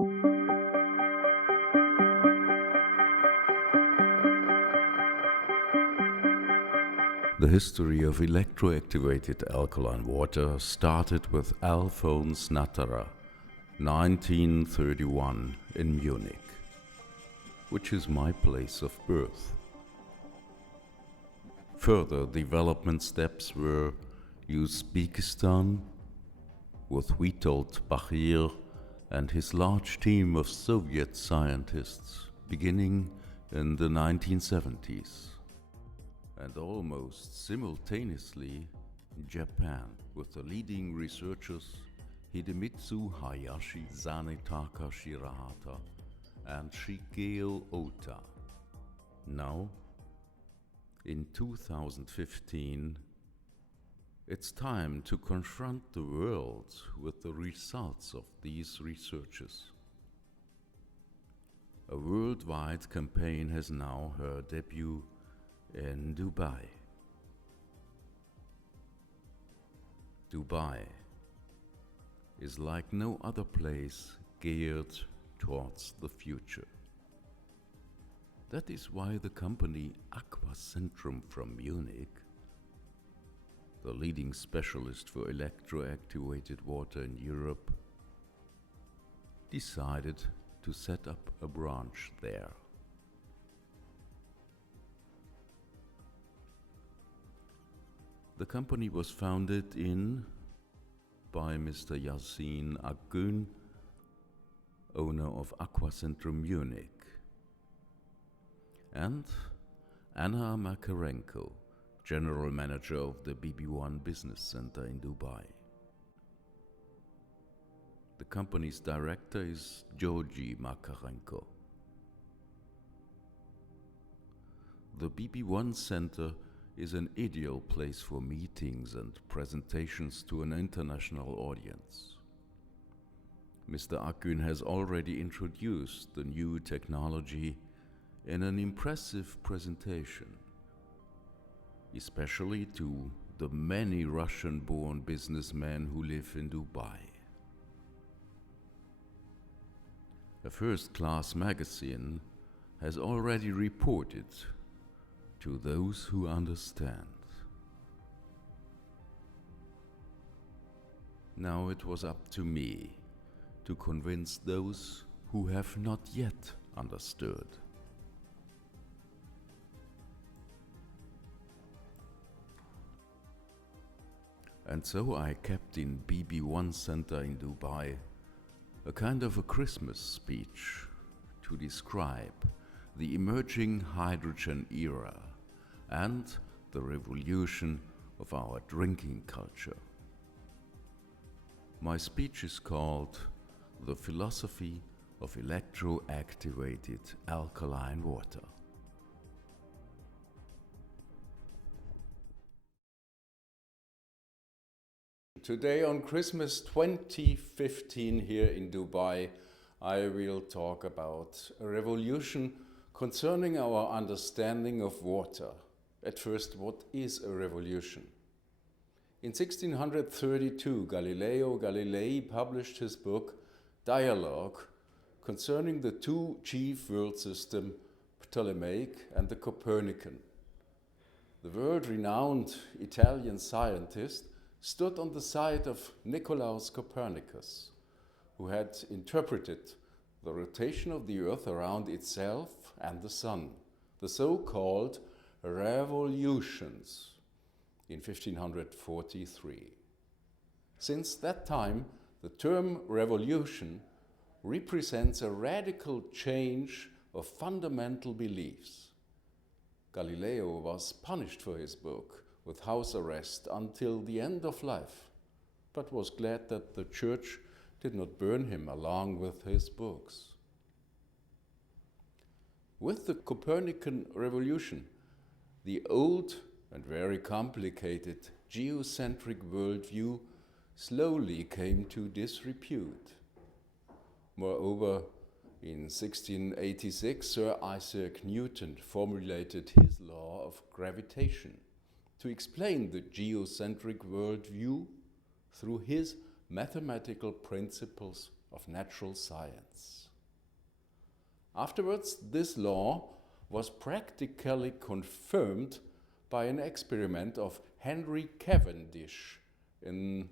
The history of electro-activated alkaline water started with Alphonse Natterer, 1931 in Munich, which is my place of birth. Further development steps were Uzbekistan, with Witold Bachir and his large team of Soviet scientists beginning in the 1970s. And almost simultaneously, Japan, with the leading researchers Hidemitsu Hayashi, Sanetaka Shirahata, and Shigeo Ota. Now, in 2015, it's time to confront the world with the results of these researches. A worldwide campaign has now her debut in Dubai. Dubai is like no other place geared towards the future. That is why the company Aquacentrum from Munich, the leading specialist for electro-activated water in Europe, decided to set up a branch there. The company was founded by Mr. Yasin Akgün, owner of Aquacentrum Munich, and Anna Makarenko, general manager of the BB1 Business Center in Dubai. The company's director is Georgi Makarenko. The BB1 Center is an ideal place for meetings and presentations to an international audience. Mr. Akgün has already introduced the new technology in an impressive presentation, especially to the many Russian-born businessmen who live in Dubai. A first-class magazine has already reported to those who understand. Now it was up to me to convince those who have not yet understood. And so I kept in BB1 Center in Dubai a kind of a Christmas speech to describe the emerging hydrogen era and the revolution of our drinking culture. My speech is called The Philosophy of Electro-Activated Alkaline Water. Today on Christmas 2015 here in Dubai, I will talk about a revolution concerning our understanding of water. At first, what is a revolution? In 1632, Galileo Galilei published his book Dialogue concerning the two chief world systems, Ptolemaic and the Copernican. The world-renowned Italian scientist stood on the side of Nicolaus Copernicus, who had interpreted the rotation of the Earth around itself and the Sun, the so-called revolutions, in 1543. Since that time, the term revolution represents a radical change of fundamental beliefs. Galileo was punished for his book with house arrest until the end of life, but was glad that the church did not burn him along with his books. With the Copernican revolution, the old and very complicated geocentric worldview slowly came to disrepute. Moreover, in 1686, Sir Isaac Newton formulated his law of gravitation to explain the geocentric worldview through his mathematical principles of natural science. Afterwards, this law was practically confirmed by an experiment of Henry Cavendish in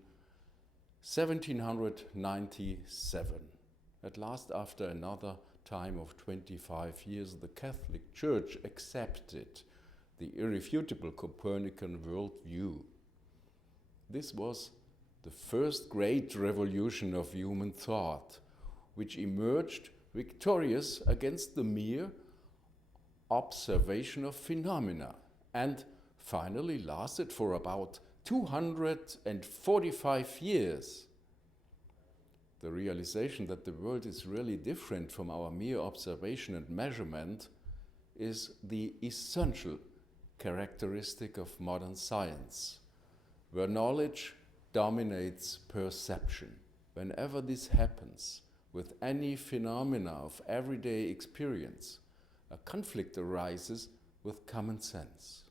1797. At last, after another time of 25 years, the Catholic Church accepted the irrefutable Copernican worldview. This was the first great revolution of human thought, which emerged victorious against the mere observation of phenomena and finally lasted for about 245 years. The realization that the world is really different from our mere observation and measurement is the essential characteristic of modern science, where knowledge dominates perception. Whenever this happens with any phenomena of everyday experience, a conflict arises with common sense,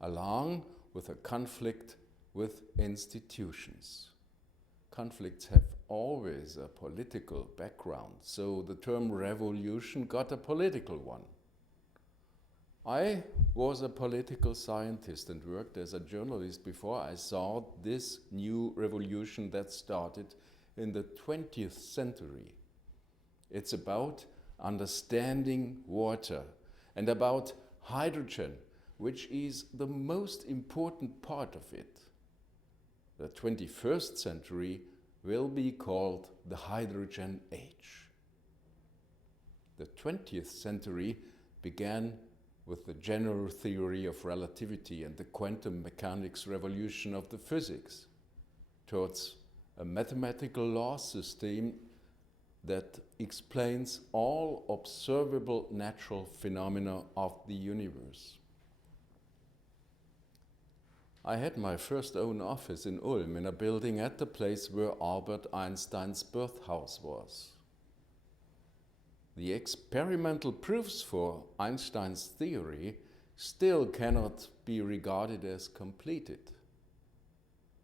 along with a conflict with institutions. Conflicts have always a political background, so the term revolution got a political one. I was a political scientist and worked as a journalist before I saw this new revolution that started in the 20th century. It's about understanding water and about hydrogen, which is the most important part of it. The 21st century will be called the hydrogen age. The 20th century began with the general theory of relativity and the quantum mechanics revolution of the physics towards a mathematical law system that explains all observable natural phenomena of the universe. I had my first own office in Ulm, in a building at the place where Albert Einstein's birthhouse was. The experimental proofs for Einstein's theory still cannot be regarded as completed.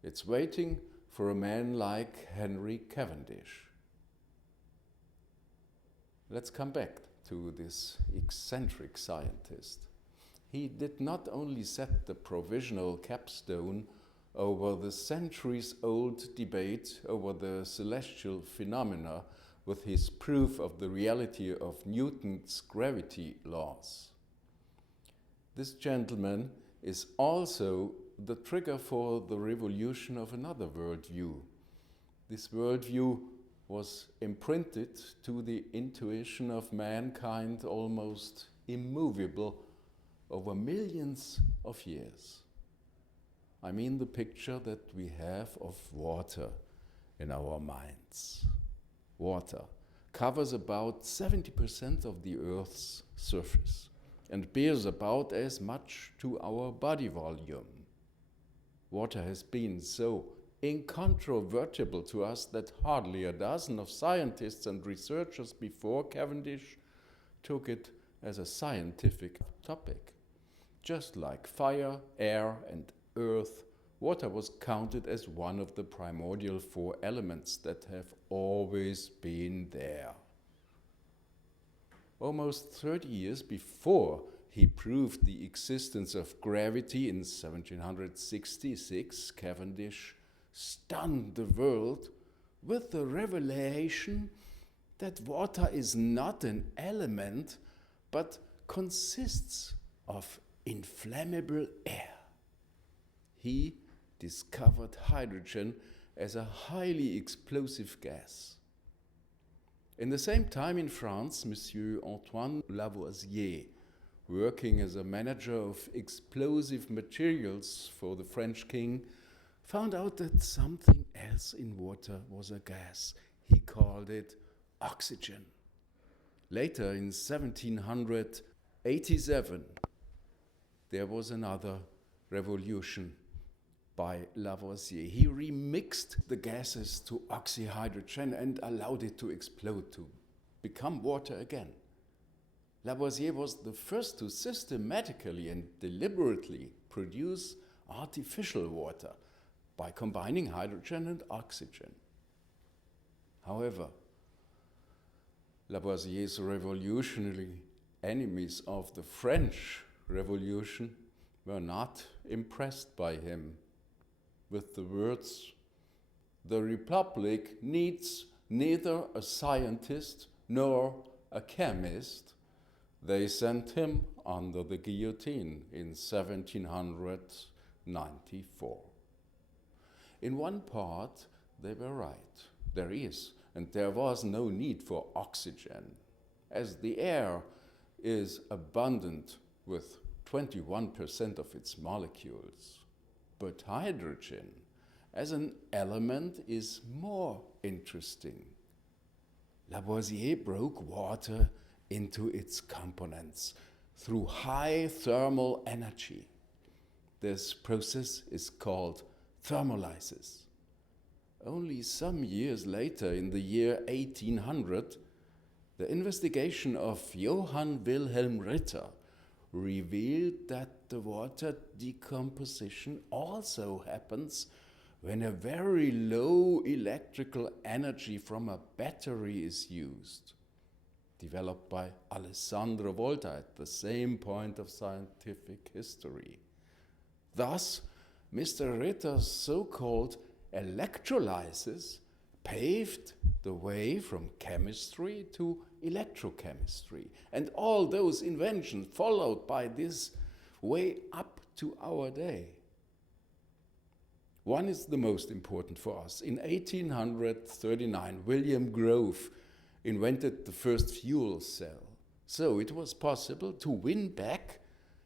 It's waiting for a man like Henry Cavendish. Let's come back to this eccentric scientist. He did not only set the provisional capstone over the centuries-old debate over the celestial phenomena with his proof of the reality of Newton's gravity laws. This gentleman is also the trigger for the revolution of another worldview. This worldview was imprinted to the intuition of mankind, almost immovable over millions of years. I mean the picture that we have of water in our minds. Water covers about 70% of the Earth's surface and bears about as much to our body volume. Water has been so incontrovertible to us that hardly a dozen of scientists and researchers before Cavendish took it as a scientific topic. Just like fire, air, and earth, water was counted as one of the primordial four elements that have always been there. Almost 30 years before he proved the existence of gravity in 1766, Cavendish stunned the world with the revelation that water is not an element, but consists of inflammable air. He discovered hydrogen as a highly explosive gas. In the same time in France, Monsieur Antoine Lavoisier, working as a manager of explosive materials for the French king, found out that something else in water was a gas. He called it oxygen. Later, in 1787, there was another revolution by Lavoisier. He remixed the gases to oxyhydrogen and allowed it to explode to become water again. Lavoisier was the first to systematically and deliberately produce artificial water by combining hydrogen and oxygen. However, Lavoisier's revolutionary enemies of the French Revolution were not impressed by him. With the words, "The Republic needs neither a scientist nor a chemist," they sent him under the guillotine in 1794. In one part, they were right. There is, and there was no need for oxygen, as the air is abundant with 21% of its molecules. But hydrogen as an element is more interesting. Lavoisier broke water into its components through high thermal energy. This process is called thermolysis. Only some years later, in the year 1800, the investigation of Johann Wilhelm Ritter revealed that the water decomposition also happens when a very low electrical energy from a battery is used, developed by Alessandro Volta at the same point of scientific history. Thus, Mr. Ritter's so-called electrolysis paved the way from chemistry to electrochemistry, and all those inventions followed by this way up to our day. One is the most important for us. In 1839, William Grove invented the first fuel cell. So it was possible to win back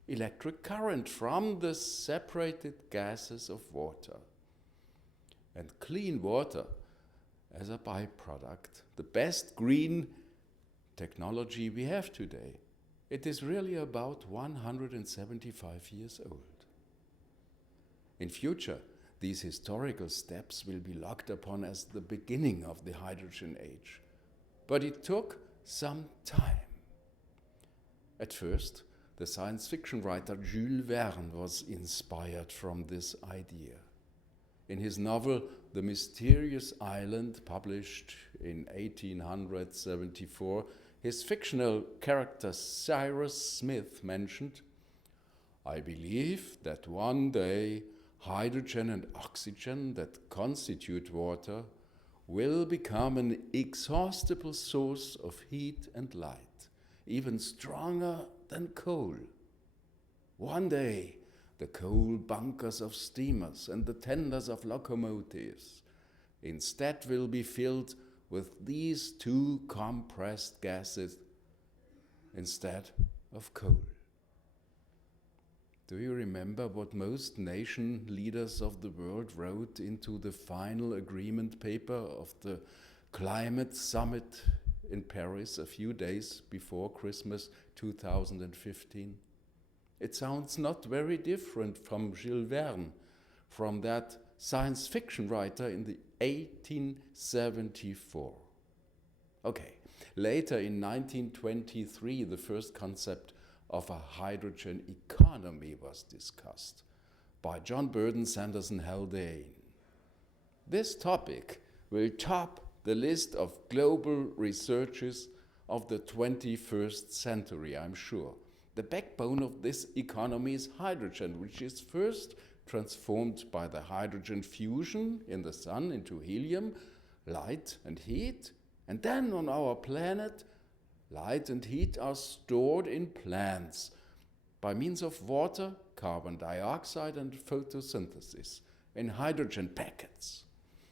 electric current from the separated gases of water. And clean water as a byproduct, the best green technology we have today. It is really about 175 years old. In future, these historical steps will be looked upon as the beginning of the hydrogen age. But it took some time. At first, the science fiction writer Jules Verne was inspired from this idea. In his novel, The Mysterious Island, published in 1874, his fictional character Cyrus Smith mentioned, "I believe that one day hydrogen and oxygen that constitute water will become an inexhaustible source of heat and light, even stronger than coal. One day, the coal bunkers of steamers and the tenders of locomotives instead will be filled with these two compressed gases instead of coal." Do you remember what most nation leaders of the world wrote into the final agreement paper of the climate summit in Paris a few days before Christmas 2015? It sounds not very different from Jules Verne, from that science fiction writer in the 1874. Okay, later in 1923, the first concept of a hydrogen economy was discussed by John Burden Sanderson Haldane. This topic will top the list of global researches of the 21st century, I'm sure. The backbone of this economy is hydrogen, which is first transformed by the hydrogen fusion in the sun into helium, light and heat, and then on our planet, light and heat are stored in plants by means of water, carbon dioxide, and photosynthesis in hydrogen packets.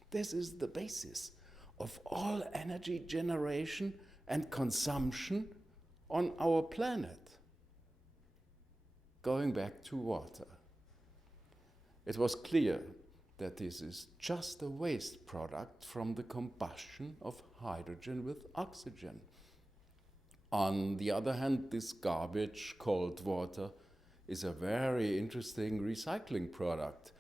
This is the basis of all energy generation and consumption on our planet. Going back to water, it was clear that this is just a waste product from the combustion of hydrogen with oxygen. On the other hand, this garbage called water is a very interesting recycling product.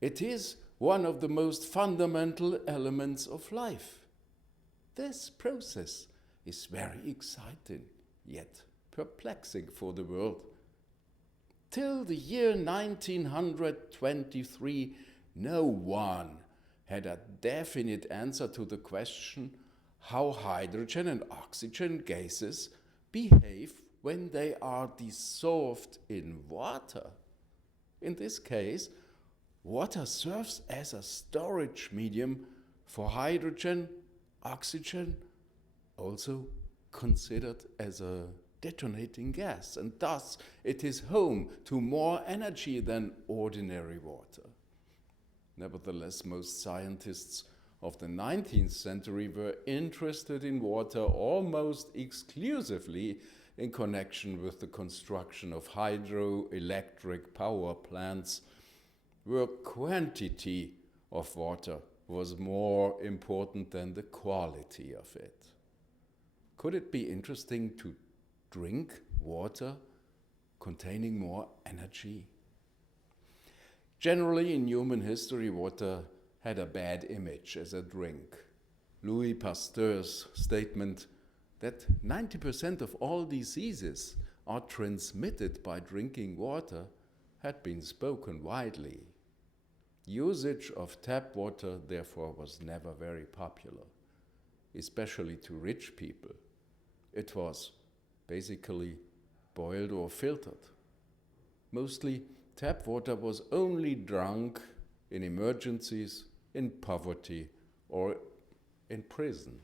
It is one of the most fundamental elements of life. This process is very exciting, yet perplexing for the world. Till the year 1923, no one had a definite answer to the question how hydrogen and oxygen gases behave when they are dissolved in water. In this case, water serves as a storage medium for hydrogen, oxygen, also considered as a detonating gas, and thus it is home to more energy than ordinary water. Nevertheless, most scientists of the 19th century were interested in water almost exclusively in connection with the construction of hydroelectric power plants, where quantity of water was more important than the quality of it. Could it be interesting to drink water containing more energy? Generally, in human history, water had a bad image as a drink. Louis Pasteur's statement that 90% of all diseases are transmitted by drinking water had been spoken widely. Usage of tap water, therefore, was never very popular, especially to rich people. It was basically boiled or filtered. Mostly, tap water was only drunk in emergencies, in poverty, or in prison.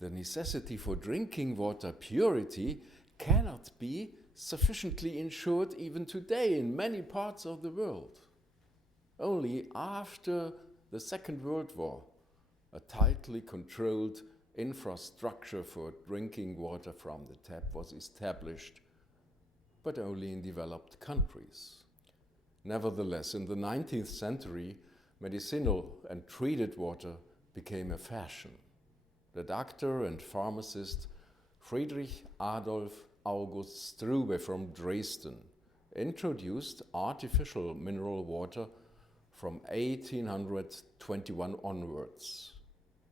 The necessity for drinking water purity cannot be sufficiently ensured even today in many parts of the world. Only after the Second World War, a tightly controlled infrastructure for drinking water from the tap was established, but only in developed countries. Nevertheless, in the 19th century, medicinal and treated water became a fashion. The doctor and pharmacist Friedrich Adolf August Struve from Dresden introduced artificial mineral water from 1821 onwards.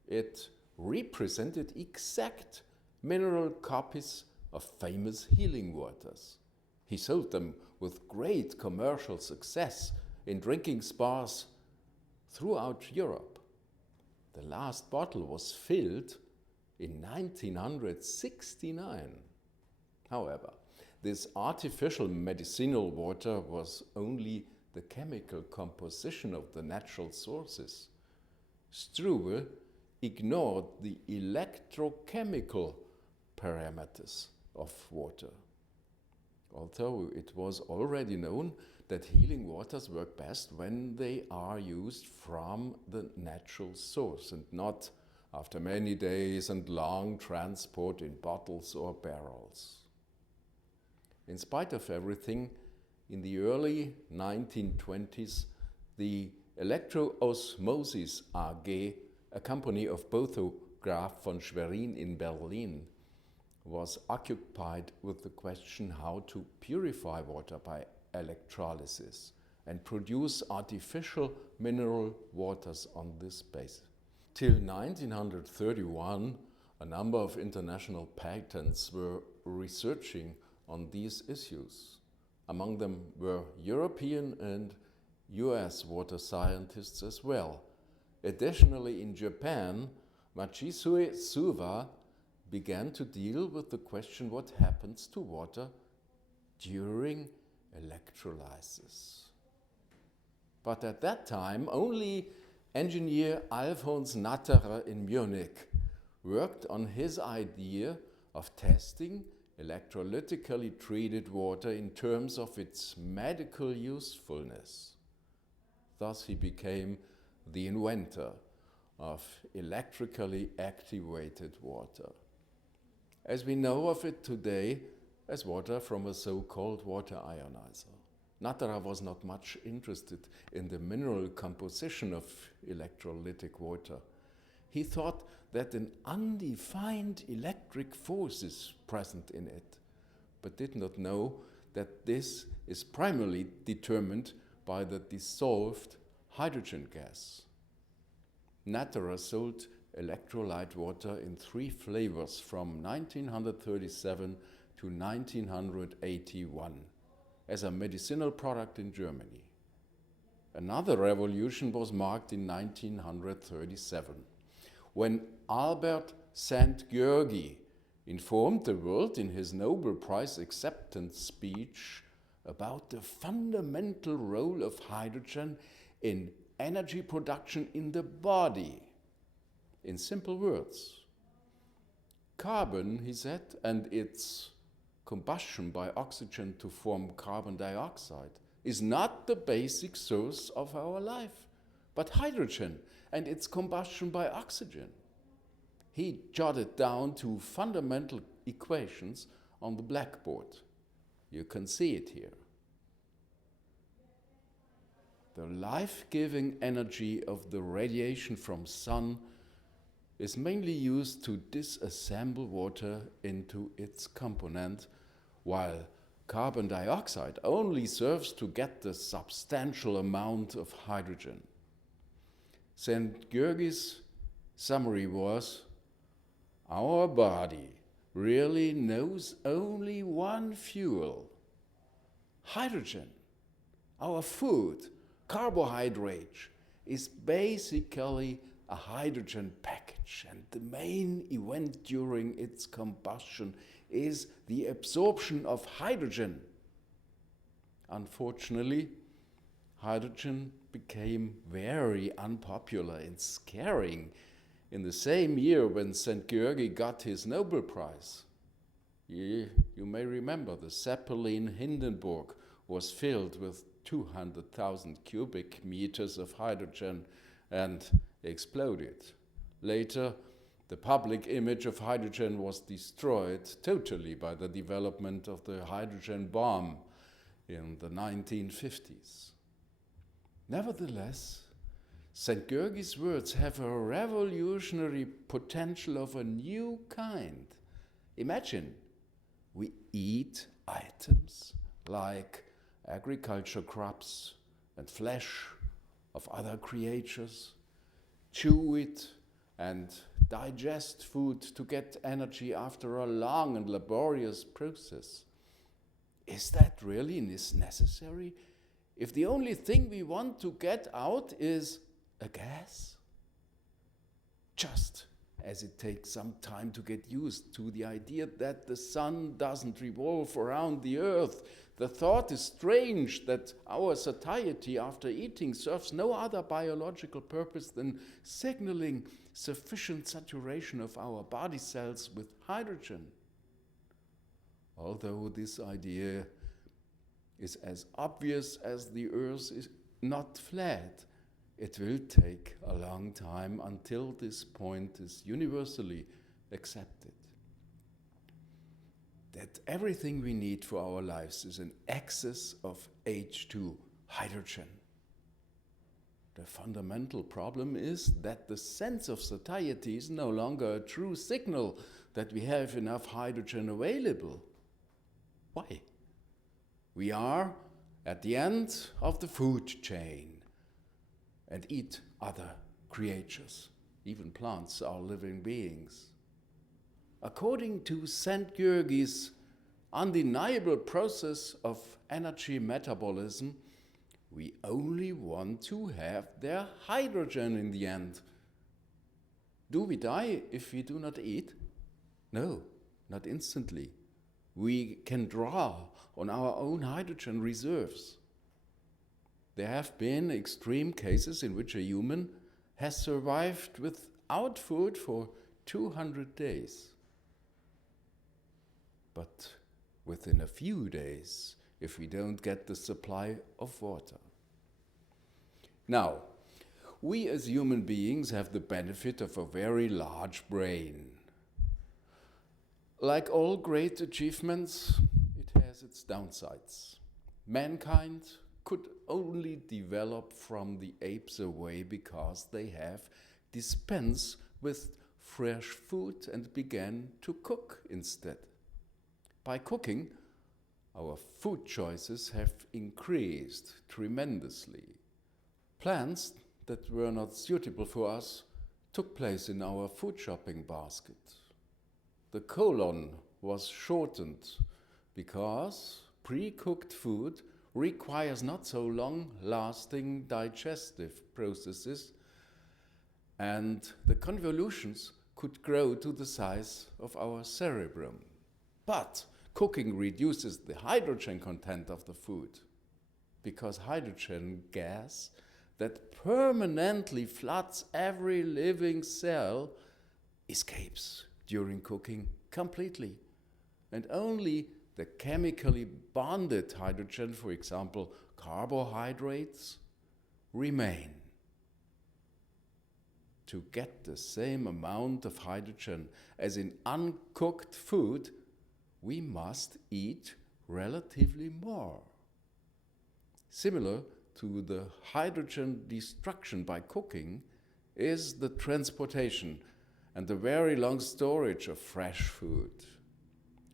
It represented exact mineral copies of famous healing waters. He sold them with great commercial success in drinking spas throughout Europe. The last bottle was filled in 1969. However, this artificial medicinal water was only the chemical composition of the natural sources. Struve ignored the electrochemical parameters of water. Although it was already known that healing waters work best when they are used from the natural source and not after many days and long transport in bottles or barrels. In spite of everything, in the early 1920s, the Electro-Osmosis AG, a company of Botho Graf von Schwerin in Berlin, was occupied with the question how to purify water by electrolysis and produce artificial mineral waters on this basis. Till 1931, a number of international patents were researching on these issues. Among them were European and US water scientists as well. Additionally, in Japan, Machisue Suwa began to deal with the question what happens to water during electrolysis. But at that time, only engineer Alfons Natterer in Munich worked on his idea of testing electrolytically treated water in terms of its medical usefulness. Thus he became the inventor of electrically activated water, as we know of it today as water from a so-called water-ionizer. Natterer was not much interested in the mineral composition of electrolytic water. He thought that an undefined electric force is present in it, but did not know that this is primarily determined by the dissolved hydrogen gas. Natterer sold electrolyte water in 3 flavors from 1937 to 1981 as a medicinal product in Germany. Another revolution was marked in 1937, when Albert Szent-Györgyi informed the world in his Nobel Prize acceptance speech about the fundamental role of hydrogen in energy production in the body. In simple words, carbon, he said, and its combustion by oxygen to form carbon dioxide is not the basic source of our life, but hydrogen and its combustion by oxygen. He jotted down two fundamental equations on the blackboard. You can see it here. The life-giving energy of the radiation from sun is mainly used to disassemble water into its component, while carbon dioxide only serves to get the substantial amount of hydrogen. Szent-Györgyi's summary was, our body really knows only one fuel, hydrogen. Our food, carbohydrate, is basically a hydrogen package, and the main event during its combustion is the absorption of hydrogen. Unfortunately, hydrogen became very unpopular and scaring in the same year when Szent-Györgyi got his Nobel Prize. You may remember the Zeppelin Hindenburg was filled with 200,000 cubic meters of hydrogen and exploded. Later, the public image of hydrogen was destroyed totally by the development of the hydrogen bomb in the 1950s. Nevertheless, Szent-Györgyi's words have a revolutionary potential of a new kind. Imagine, we eat items like agriculture crops and flesh of other creatures, chew it and digest food to get energy after a long and laborious process. Is that really necessary if the only thing we want to get out is a gas? Just as it takes some time to get used to the idea that the sun doesn't revolve around the earth, the thought is strange that our satiety after eating serves no other biological purpose than signaling sufficient saturation of our body cells with hydrogen. Although this idea is as obvious as the earth is not flat, it will take a long time until this point is universally accepted. That everything we need for our lives is an excess of H2, hydrogen. The fundamental problem is that the sense of satiety is no longer a true signal that we have enough hydrogen available. Why? We are at the end of the food chain and eat other creatures. Even plants are living beings. According to Szent-Györgyi's undeniable process of energy metabolism, we only want to have their hydrogen in the end. Do we die if we do not eat? No, not instantly. We can draw on our own hydrogen reserves. There have been extreme cases in which a human has survived without food for 200 days. But within a few days, if we don't get the supply of water. Now, we as human beings have the benefit of a very large brain. Like all great achievements, it has its downsides. Mankind could only develop from the apes away because they have dispensed with fresh food and began to cook instead. By cooking, our food choices have increased tremendously. Plants that were not suitable for us took place in our food shopping basket. The colon was shortened because pre-cooked food requires not so long-lasting digestive processes, and the convolutions could grow to the size of our cerebrum. But cooking reduces the hydrogen content of the food, because hydrogen gas that permanently floods every living cell escapes during cooking completely, and only the chemically bonded hydrogen, for example, carbohydrates, remain. To get the same amount of hydrogen as in uncooked food, we must eat relatively more. Similar to the hydrogen destruction by cooking is the transportation and the very long storage of fresh food.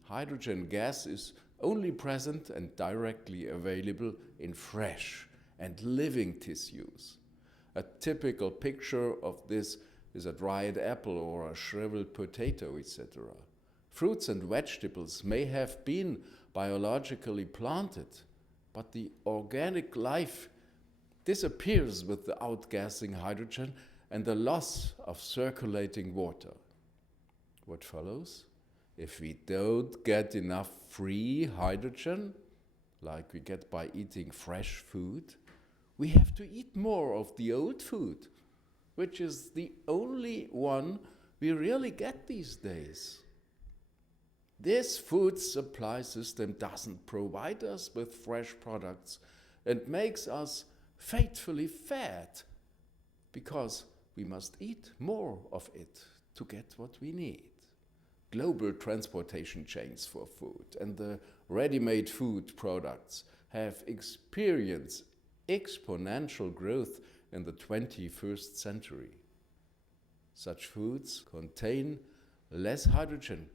Hydrogen gas is only present and directly available in fresh and living tissues. A typical picture of this is a dried apple or a shriveled potato, etc. Fruits and vegetables may have been biologically planted, but the organic life disappears with the outgassing hydrogen and the loss of circulating water. What follows? If we don't get enough free hydrogen, like we get by eating fresh food, we have to eat more of the old food, which is the only one we really get these days. This food supply system doesn't provide us with fresh products and makes us fatally fat, because we must eat more of it to get what we need. Global transportation chains for food and the ready-made food products have experienced exponential growth in the 21st century. Such foods contain less hydrogen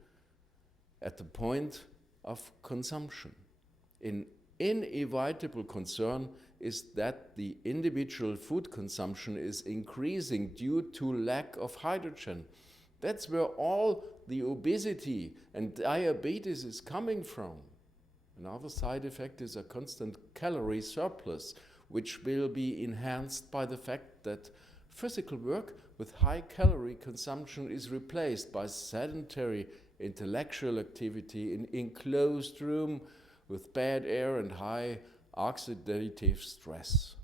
at the point of consumption. An inevitable concern is that the individual food consumption is increasing due to lack of hydrogen. That's where all the obesity and diabetes is coming from. Another side effect is a constant calorie surplus, which will be enhanced by the fact that physical work with high calorie consumption is replaced by sedentary intellectual activity in enclosed room with bad air and high oxidative stress.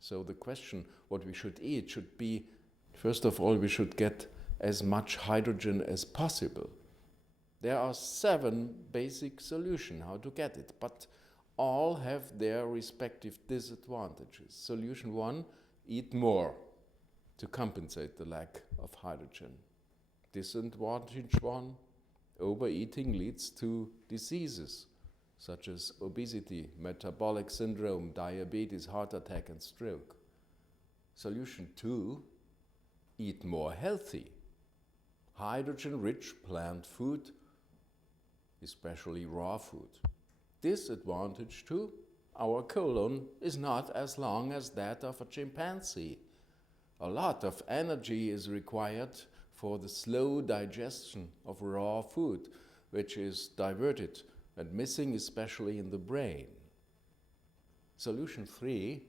So the question what we should eat should be, first of all, we should get as much hydrogen as possible. There are 7 basic solutions how to get it, but all have their respective disadvantages. Solution 1, eat more to compensate the lack of hydrogen. Disadvantage 1, overeating leads to diseases such as obesity, metabolic syndrome, diabetes, heart attack and stroke. Solution 2, eat more healthy. Hydrogen-rich plant food, especially raw food. Disadvantage 2, our colon is not as long as that of a chimpanzee. A lot of energy is required for the slow digestion of raw food, which is diverted and missing especially in the brain. Solution 3,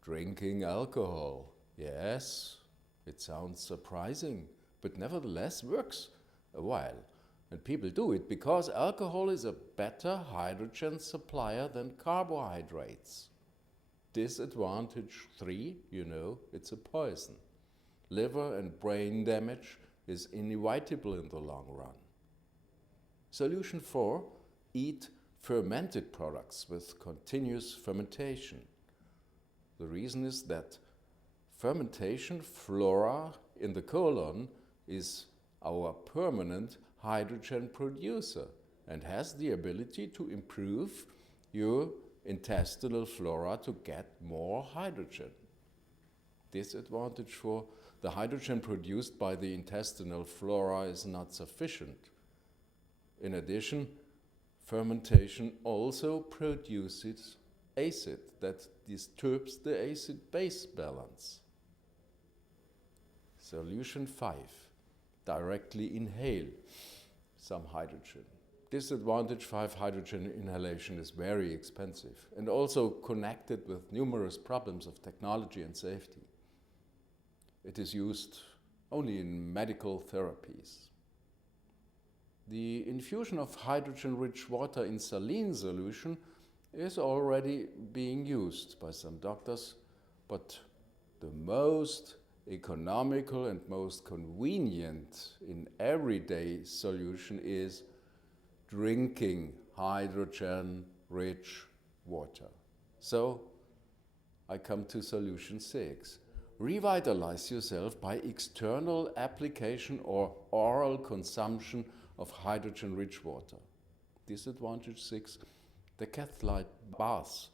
drinking alcohol. Yes, it sounds surprising, but nevertheless works a while. And people do it because alcohol is a better hydrogen supplier than carbohydrates. Disadvantage 3, it's a poison. Liver and brain damage is inevitable in the long run. Solution 4, eat fermented products with continuous fermentation. The reason is that fermentation flora in the colon is our permanent hydrogen producer and has the ability to improve your intestinal flora to get more hydrogen. Disadvantage for the hydrogen produced by the intestinal flora is not sufficient. In addition, fermentation also produces acid that disturbs the acid-base balance. Solution 5, directly inhale some hydrogen. disadvantage 5-hydrogen inhalation is very expensive and also connected with numerous problems of technology and safety. It is used only in medical therapies. The infusion of hydrogen-rich water in saline solution is already being used by some doctors, but the most economical and most convenient in everyday solution is drinking hydrogen-rich water. So I come to solution 6. Revitalize yourself by external application or oral consumption of hydrogen-rich water. Disadvantage 6. The Cathlite baths,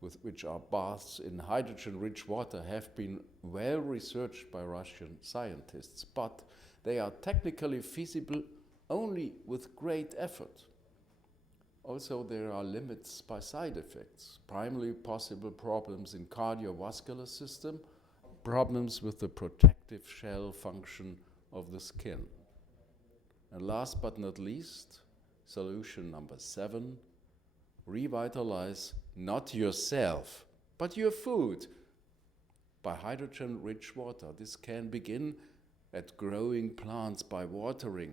which are baths in hydrogen-rich water, have been well researched by Russian scientists, but they are technically feasible only with great effort. Also, there are limits by side effects, primarily possible problems in cardiovascular system, problems with the protective shell function of the skin. And last but not least, solution number 7, revitalize not yourself, but your food by hydrogen-rich water. This can begin at growing plants by watering,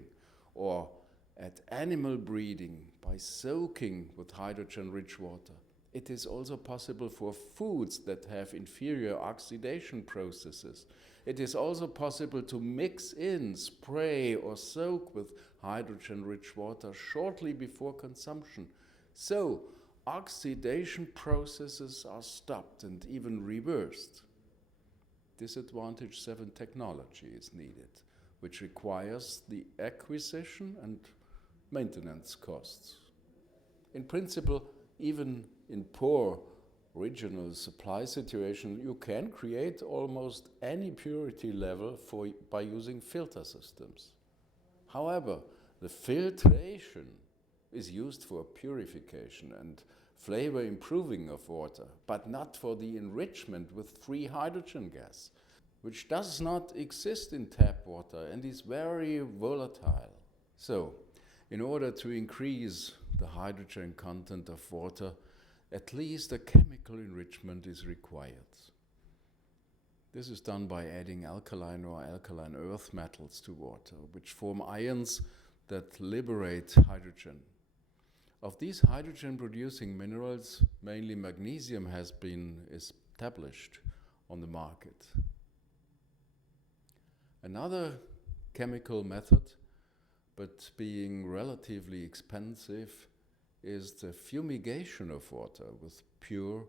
or at animal breeding by soaking with hydrogen-rich water. It is also possible for foods that have inferior oxidation processes. It is also possible to mix in, spray or soak with hydrogen-rich water shortly before consumption. So, oxidation processes are stopped and even reversed. Disadvantage 7 technology is needed, which requires the acquisition and maintenance costs. In principle, even in poor regional supply situation, you can create almost any purity level by using filter systems. However, the filtration is used for purification and flavor improving of water, but not for the enrichment with free hydrogen gas, which does not exist in tap water and is very volatile. So, in order to increase the hydrogen content of water, at least a chemical enrichment is required. This is done by adding alkaline or alkaline earth metals to water, which form ions that liberate hydrogen. Of these hydrogen-producing minerals, mainly magnesium has been established on the market. Another chemical method, but being relatively expensive, is the fumigation of water with pure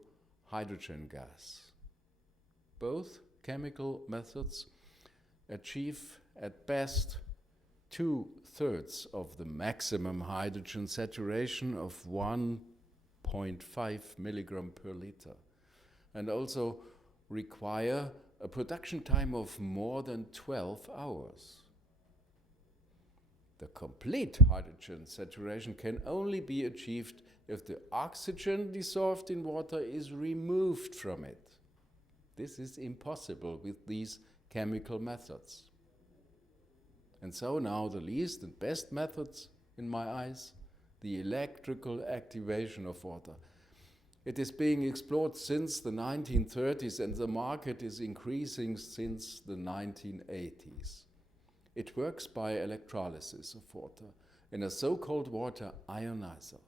hydrogen gas. Both chemical methods achieve at best 2/3 of the maximum hydrogen saturation of 1.5 milligram per liter, and also require a production time of more than 12 hours. The complete hydrogen saturation can only be achieved if the oxygen dissolved in water is removed from it. This is impossible with these chemical methods. And so now the least and best methods, in my eyes, the electrical activation of water. It is being explored since the 1930s and the market is increasing since the 1980s. It works by electrolysis of water in a so-called water-ionizer.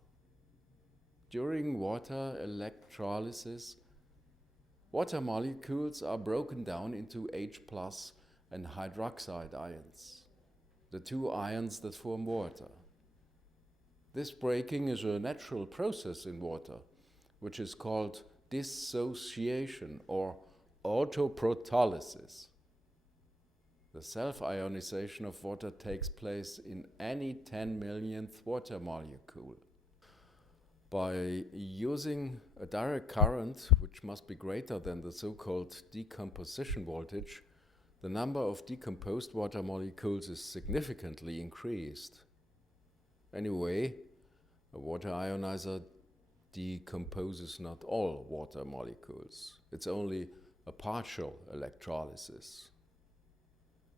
During water electrolysis, water molecules are broken down into H+ and hydroxide ions, the two ions that form water. This breaking is a natural process in water, which is called dissociation or autoprotolysis. The self-ionization of water takes place in any 10 millionth water molecule. By using a direct current, which must be greater than the so-called decomposition voltage, the number of decomposed water molecules is significantly increased. Anyway, a water ionizer decomposes not all water molecules. It's only a partial electrolysis.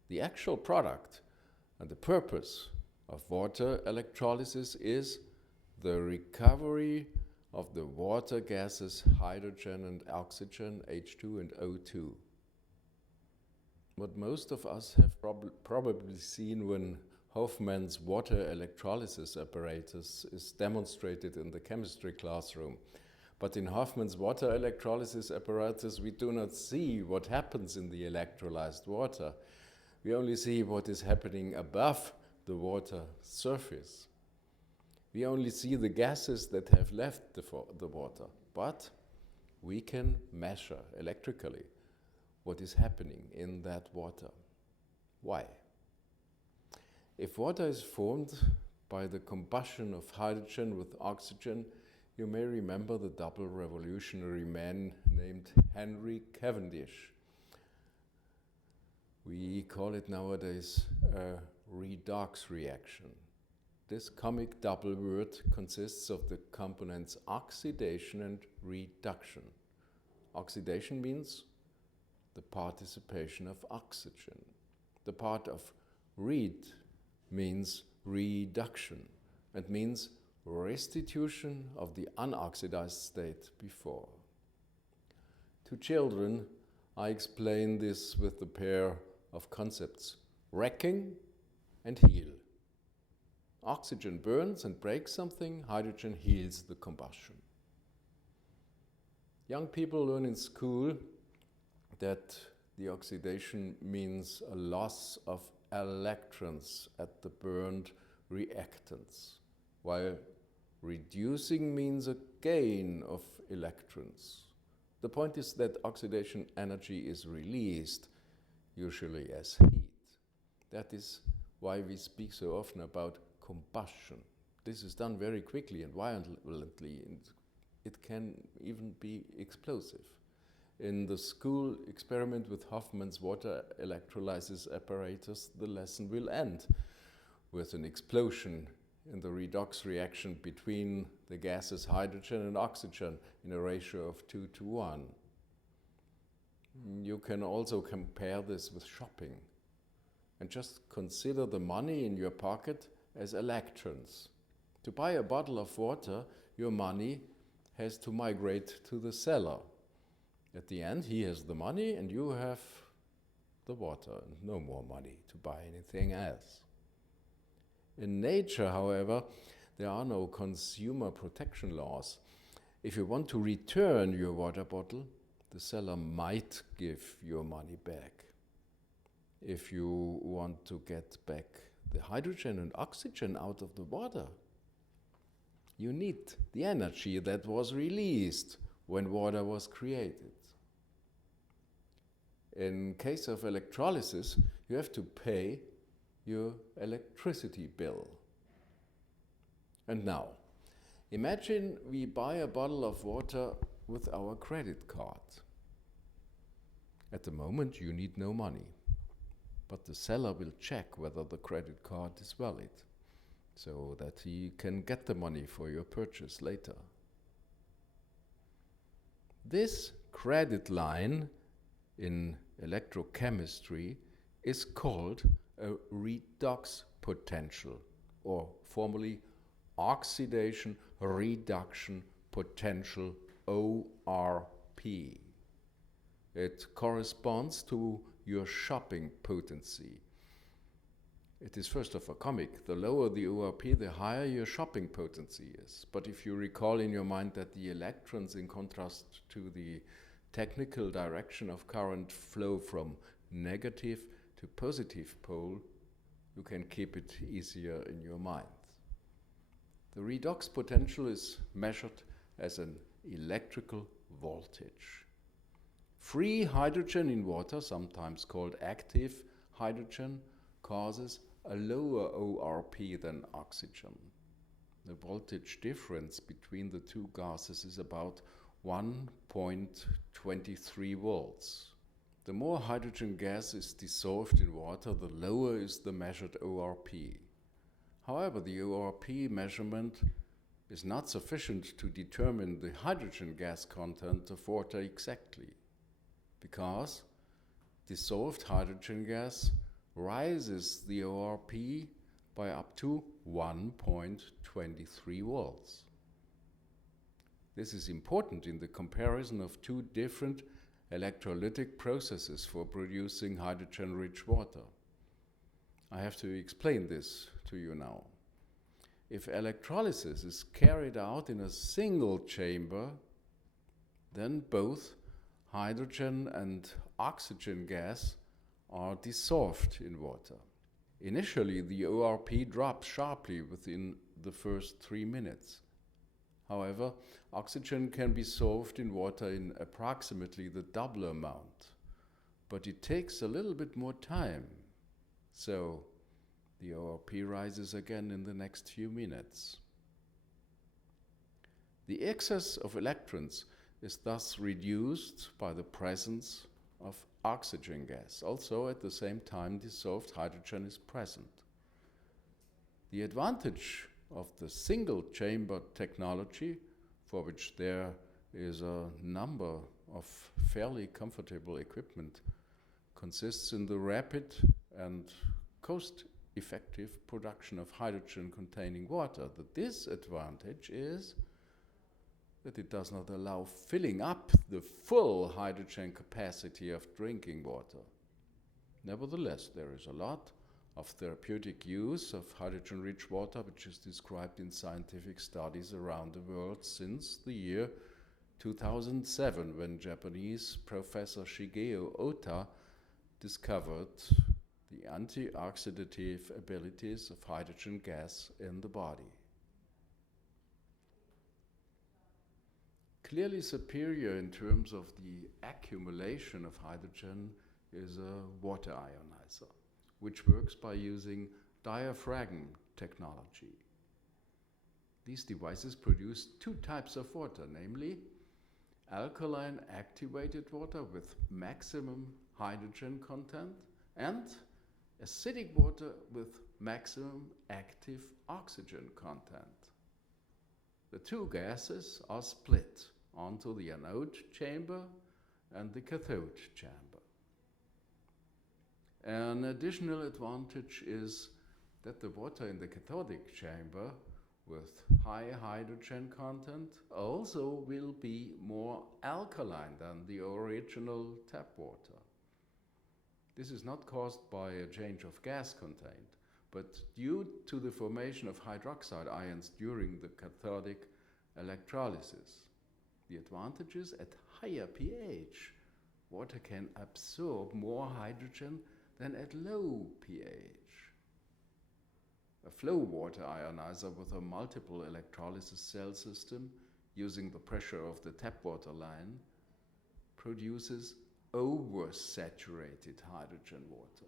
The actual product and the purpose of water electrolysis is the recovery of the water gases hydrogen and oxygen, H2 and O2. What most of us have probably seen when Hofmann's water electrolysis apparatus is demonstrated in the chemistry classroom. But in Hofmann's water electrolysis apparatus, we do not see what happens in the electrolyzed water. We only see what is happening above the water surface. We only see the gases that have left the water. But we can measure electrically what is happening in that water. Why? If water is formed by the combustion of hydrogen with oxygen, you may remember the double revolutionary man named Henry Cavendish. We call it nowadays a redox reaction. This comic double word consists of the components oxidation and reduction. Oxidation means the participation of oxygen. The part of read means reduction. It means restitution of the unoxidized state before. To children, I explain this with the pair of concepts, wrecking and heal. Oxygen burns and breaks something, hydrogen heals the combustion. Young people learn in school that the oxidation means a loss of electrons at the burned reactants, while reducing means a gain of electrons. The point is that oxidation energy is released, usually as heat. That is why we speak so often about combustion. This is done very quickly and violently, and it can even be explosive. In the school experiment with Hofmann's water electrolysis apparatus, the lesson will end with an explosion in the redox reaction between the gases hydrogen and oxygen in a ratio of 2:1. You can also compare this with shopping and just consider the money in your pocket as electrons. To buy a bottle of water, your money has to migrate to the seller. At the end, he has the money and you have the water and no more money to buy anything else. In nature, however, there are no consumer protection laws. If you want to return your water bottle, the seller might give your money back. If you want to get back the hydrogen and oxygen out of the water, you need the energy that was released when water was created. In case of electrolysis, you have to pay your electricity bill. And now, imagine we buy a bottle of water with our credit card. At the moment, you need no money, but the seller will check whether the credit card is valid, so that he can get the money for your purchase later. This credit line in electrochemistry is called a redox potential, or formally oxidation reduction potential, ORP. It corresponds to your shopping potency. It is first of a comic. The lower the ORP, the higher your shopping potency is. But if you recall in your mind that the electrons, in contrast to the technical direction of current, flow from negative to positive pole, you can keep it easier in your mind. The redox potential is measured as an electrical voltage. Free hydrogen in water, sometimes called active hydrogen, causes a lower ORP than oxygen. The voltage difference between the two gases is about 1.23 volts. The more hydrogen gas is dissolved in water, the lower is the measured ORP. However, the ORP measurement is not sufficient to determine the hydrogen gas content of water exactly, because dissolved hydrogen gas rises the ORP by up to 1.23 volts. This is important in the comparison of two different electrolytic processes for producing hydrogen-rich water. I have to explain this to you now. If electrolysis is carried out in a single chamber, then both hydrogen and oxygen gas are dissolved in water. Initially, the ORP drops sharply within the first 3 minutes. However, oxygen can be dissolved in water in approximately the double amount, but it takes a little bit more time. So the ORP rises again in the next few minutes. The excess of electrons is thus reduced by the presence of oxygen gas. Also, at the same time, dissolved hydrogen is present. The advantage of the single chamber technology, for which there is a number of fairly comfortable equipment, consists in the rapid and cost-effective production of hydrogen-containing water. The disadvantage is that it does not allow filling up the full hydrogen capacity of drinking water. Nevertheless, there is a lot of therapeutic use of hydrogen-rich water, which is described in scientific studies around the world since the year 2007, when Japanese Professor Shigeo Ota discovered the antioxidative abilities of hydrogen gas in the body. Clearly superior in terms of the accumulation of hydrogen is a water-ionizer, which works by using diaphragm technology. These devices produce two types of water, namely alkaline activated water with maximum hydrogen content and acidic water with maximum active oxygen content. The two gases are split onto the anode chamber and the cathode chamber. An additional advantage is that the water in the cathodic chamber with high hydrogen content also will be more alkaline than the original tap water. This is not caused by a change of gas content, but due to the formation of hydroxide ions during the cathodic electrolysis. The advantage is at higher pH, water can absorb more hydrogen than at low pH. A flow water ionizer with a multiple electrolysis cell system using the pressure of the tap water line produces oversaturated hydrogen water.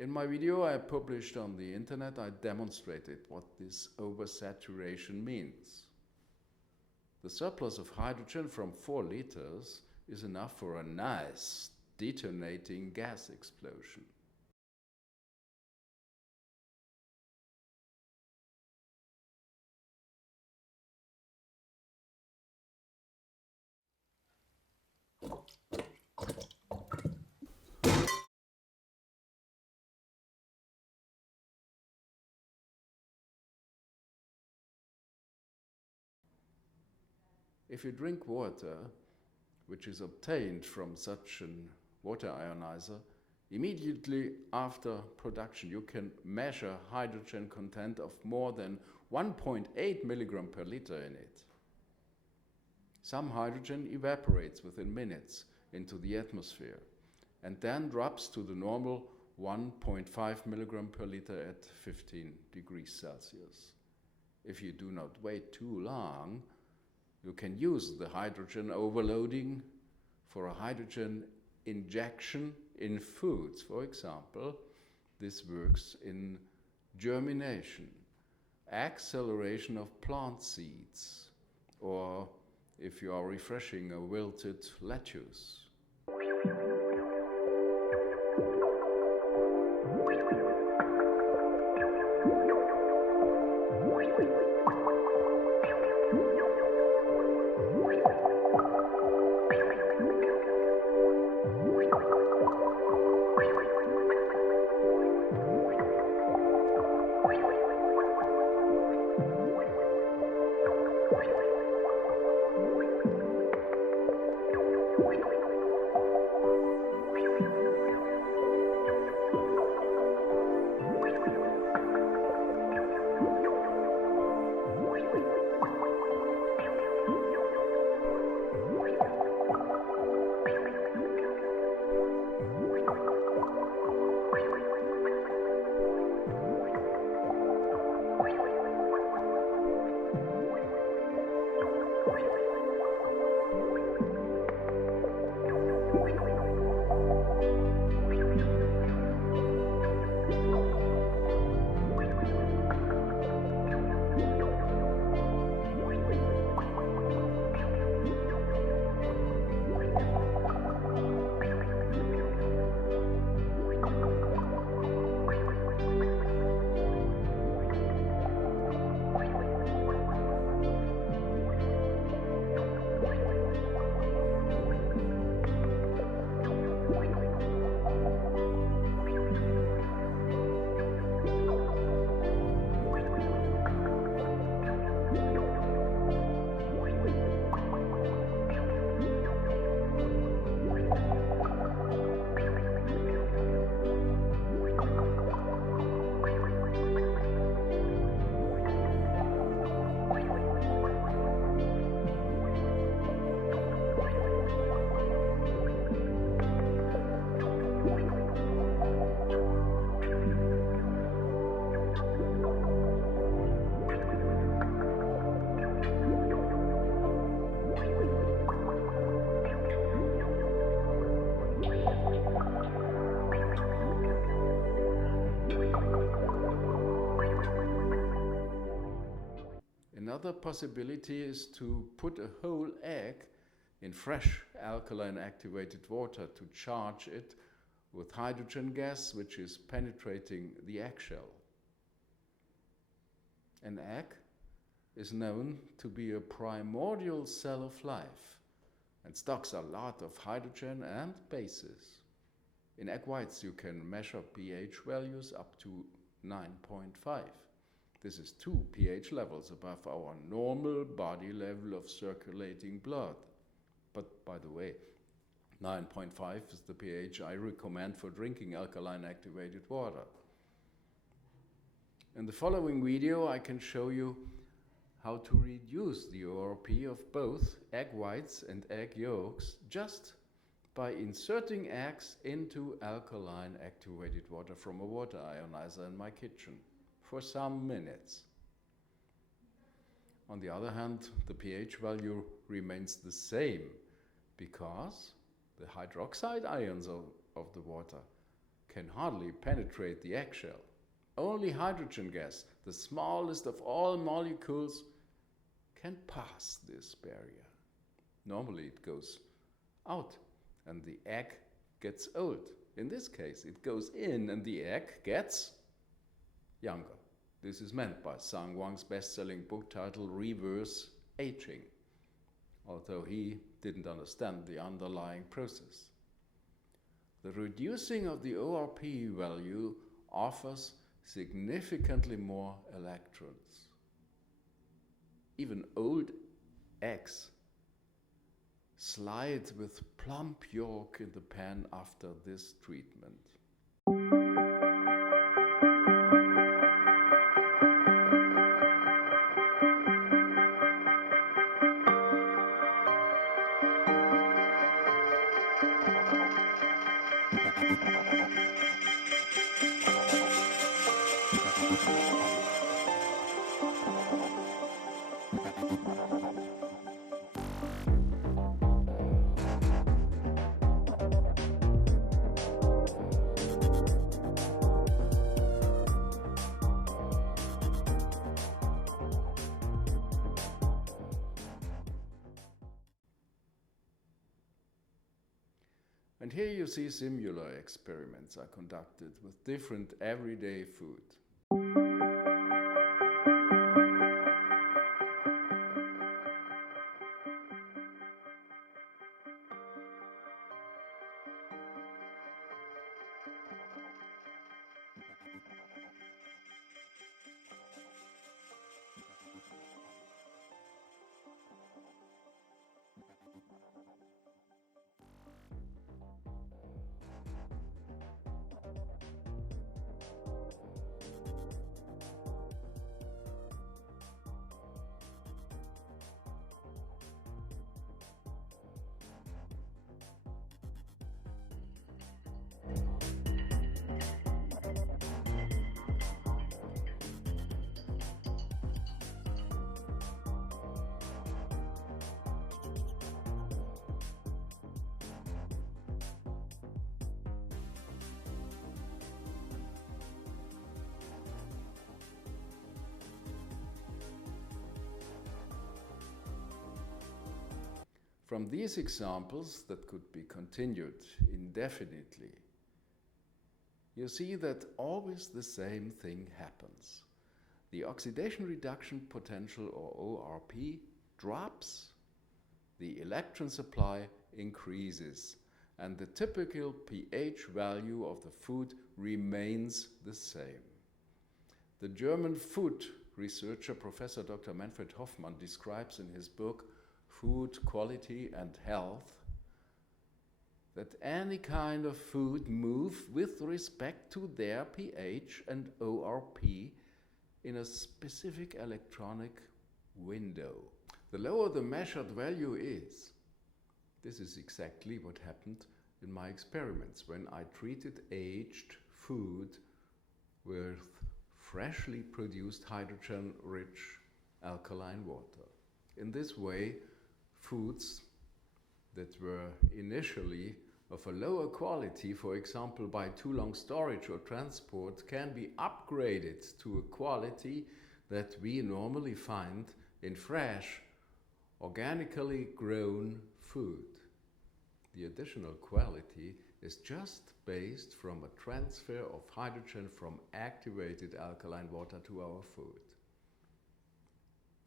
In my video I published on the internet, I demonstrated what this oversaturation means. The surplus of hydrogen from 4 liters is enough for a nice detonating gas explosion. If you drink water, which is obtained from such a water ionizer, immediately after production you can measure hydrogen content of more than 1.8 milligram per liter in it. Some hydrogen evaporates within minutes into the atmosphere and then drops to the normal 1.5 milligram per liter at 15 degrees Celsius. If you do not wait too long, you can use the hydrogen overloading for a hydrogen injection in foods. For example, this works in germination, acceleration of plant seeds, or if you are refreshing a wilted lettuce. Another possibility is to put a whole egg in fresh alkaline activated water to charge it with hydrogen gas, which is penetrating the eggshell. An egg is known to be a primordial cell of life and stocks a lot of hydrogen and bases. In egg whites you can measure pH values up to 9.5. This is 2 pH levels above our normal body level of circulating blood. But by the way, 9.5 is the pH I recommend for drinking alkaline activated water. In the following video I can show you how to reduce the ORP of both egg whites and egg yolks just by inserting eggs into alkaline activated water from a water ionizer in my kitchen for some minutes. On the other hand, the pH value remains the same because the hydroxide ions of the water can hardly penetrate the eggshell. Only hydrogen gas, the smallest of all molecules, can pass this barrier. Normally it goes out and the egg gets old. In this case, it goes in and the egg gets younger. This is meant by Sang Wang's best-selling book titled Reverse Aging. although he didn't understand the underlying process. The reducing of the ORP value offers significantly more electrons. Even old eggs slide with plump yolk in the pan after this treatment. And here you see similar experiments are conducted with different everyday food. From these examples that could be continued indefinitely, you see that always the same thing happens. The oxidation reduction potential, or ORP, drops, the electron supply increases, and the typical pH value of the food remains the same. The German food researcher Professor Dr. Manfred Hoffmann describes in his book Food Quality and Health that any kind of food move with respect to their pH and ORP in a specific electronic window. The lower the measured value is, this is exactly what happened in my experiments when I treated aged food with freshly produced hydrogen-rich alkaline water. In this way, foods that were initially of a lower quality, for example by too long storage or transport, can be upgraded to a quality that we normally find in fresh, organically grown food. The additional quality is just based from a transfer of hydrogen from activated alkaline water to our food.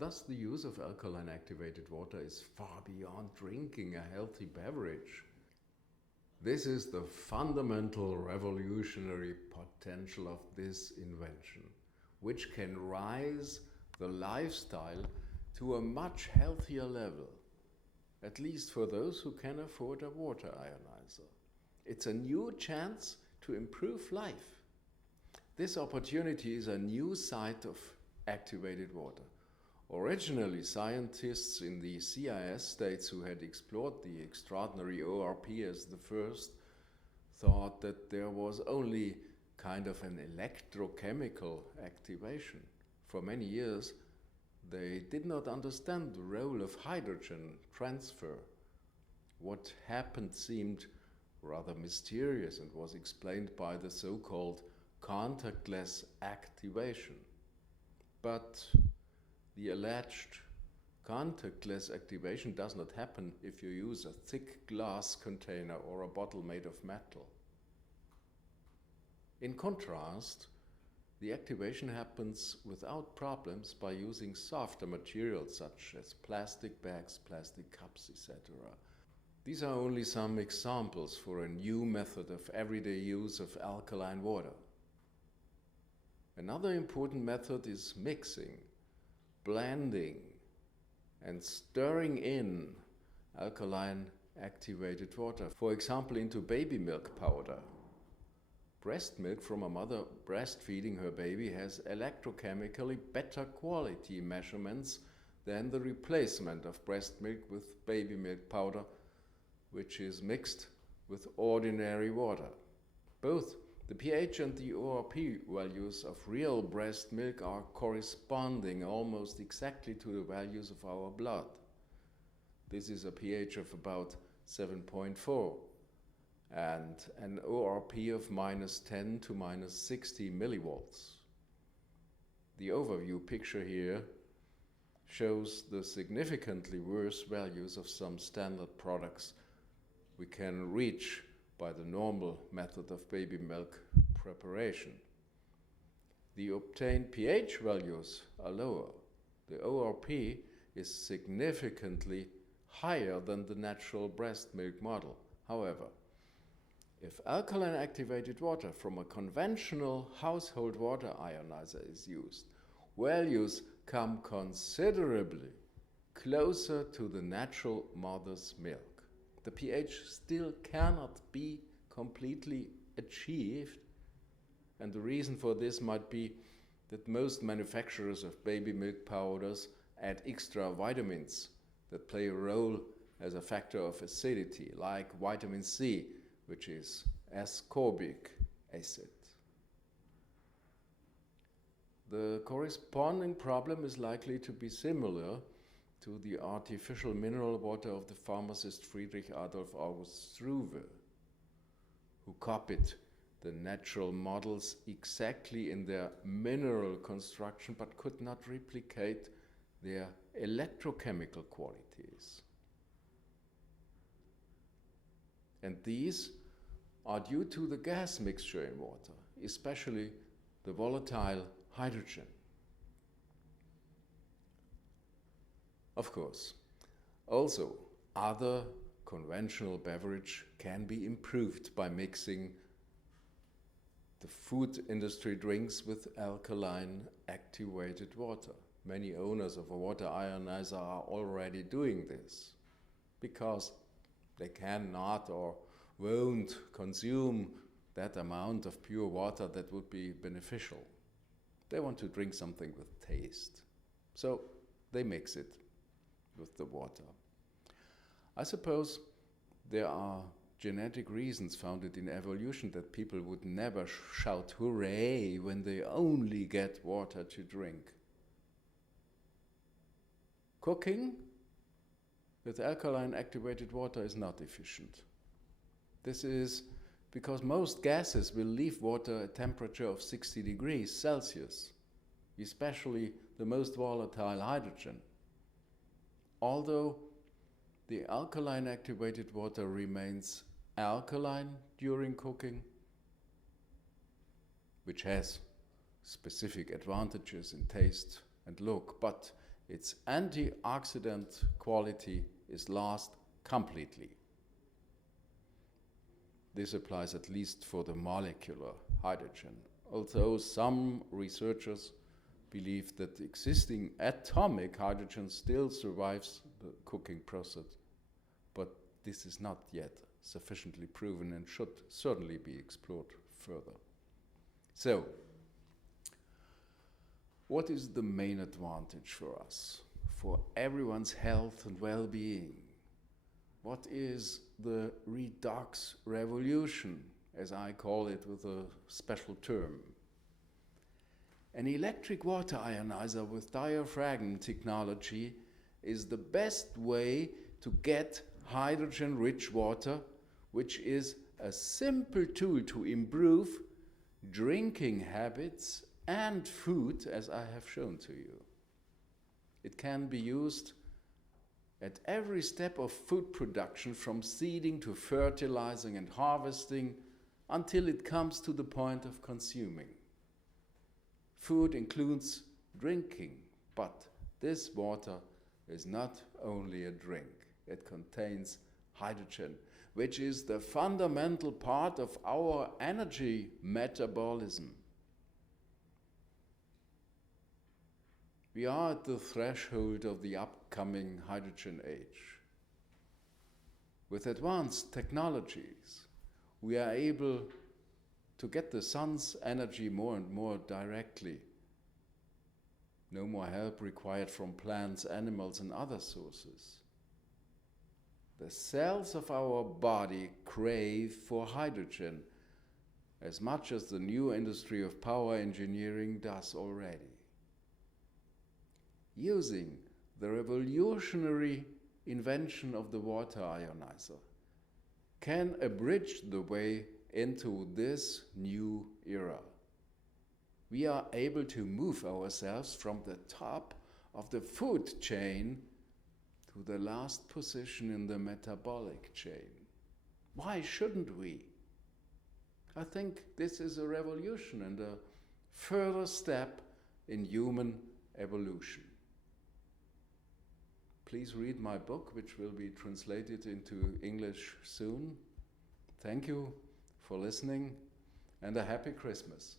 Thus, the use of alkaline activated water is far beyond drinking a healthy beverage. This is the fundamental revolutionary potential of this invention, which can rise the lifestyle to a much healthier level, at least for those who can afford a water ionizer. It's a new chance to improve life. This opportunity is a new side of activated water. Originally, scientists in the CIS states who had explored the extraordinary ORP as the first thought that there was only kind of an electrochemical activation. For many years, they did not understand the role of hydrogen transfer. What happened seemed rather mysterious and was explained by the so-called contactless activation. But the alleged contactless activation does not happen if you use a thick glass container or a bottle made of metal. In contrast, the activation happens without problems by using softer materials such as plastic bags, plastic cups, etc. These are only some examples for a new method of everyday use of alkaline water. Another important method is mixing, blending, and stirring in alkaline activated water, for example into baby milk powder. Breast milk from a mother breastfeeding her baby has electrochemically better quality measurements than the replacement of breast milk with baby milk powder, which is mixed with ordinary water. Both the pH and the ORP values of real breast milk are corresponding almost exactly to the values of our blood. This is a pH of about 7.4 and an ORP of -10 to -60 millivolts. The overview picture here shows the significantly worse values of some standard products we can reach by the normal method of baby milk preparation. The obtained pH values are lower. The ORP is significantly higher than the natural breast milk model. However, if alkaline activated water from a conventional household water ionizer is used, values come considerably closer to the natural mother's milk. The pH still cannot be completely achieved, and the reason for this might be that most manufacturers of baby milk powders add extra vitamins that play a role as a factor of acidity, like vitamin C, which is ascorbic acid. The corresponding problem is likely to be similar to the artificial mineral water of the pharmacist Friedrich Adolf August Struve, who copied the natural models exactly in their mineral construction but could not replicate their electrochemical qualities. And these are due to the gas mixture in water, especially the volatile hydrogen. Of course, also other conventional beverage can be improved by mixing the food industry drinks with alkaline activated water. Many owners of a water ionizer are already doing this because they cannot or won't consume that amount of pure water that would be beneficial. They want to drink something with taste, so they mix it with the water. I suppose there are genetic reasons founded in evolution that people would never shout hooray when they only get water to drink. Cooking with alkaline activated water is not efficient. This is because most gases will leave water at a temperature of 60 degrees Celsius, especially the most volatile hydrogen. Although the alkaline activated water remains alkaline during cooking, which has specific advantages in taste and look, but its antioxidant quality is lost completely. This applies at least for the molecular hydrogen, although some researchers believe that existing atomic hydrogen still survives the cooking process, but this is not yet sufficiently proven and should certainly be explored further. So, what is the main advantage for us, for everyone's health and well-being? What is the redox revolution, as I call it with a special term? An electric water ionizer with diaphragm technology is the best way to get hydrogen-rich water, which is a simple tool to improve drinking habits and food, as I have shown to you. It can be used at every step of food production, from seeding to fertilizing and harvesting, until it comes to the point of consuming. Food includes drinking, but this water is not only a drink. It contains hydrogen, which is the fundamental part of our energy metabolism. We are at the threshold of the upcoming hydrogen age. With advanced technologies, we are able to get the sun's energy more and more directly. No more help required from plants, animals, and other sources. The cells of our body crave for hydrogen as much as the new industry of power engineering does already. Using the revolutionary invention of the water-ionizer can abridge the way into this new era. We are able to move ourselves from the top of the food chain to the last position in the metabolic chain. Why shouldn't we? I think this is a revolution and a further step in human evolution. Please read my book, which will be translated into English soon. Thank you for listening, and a happy Christmas.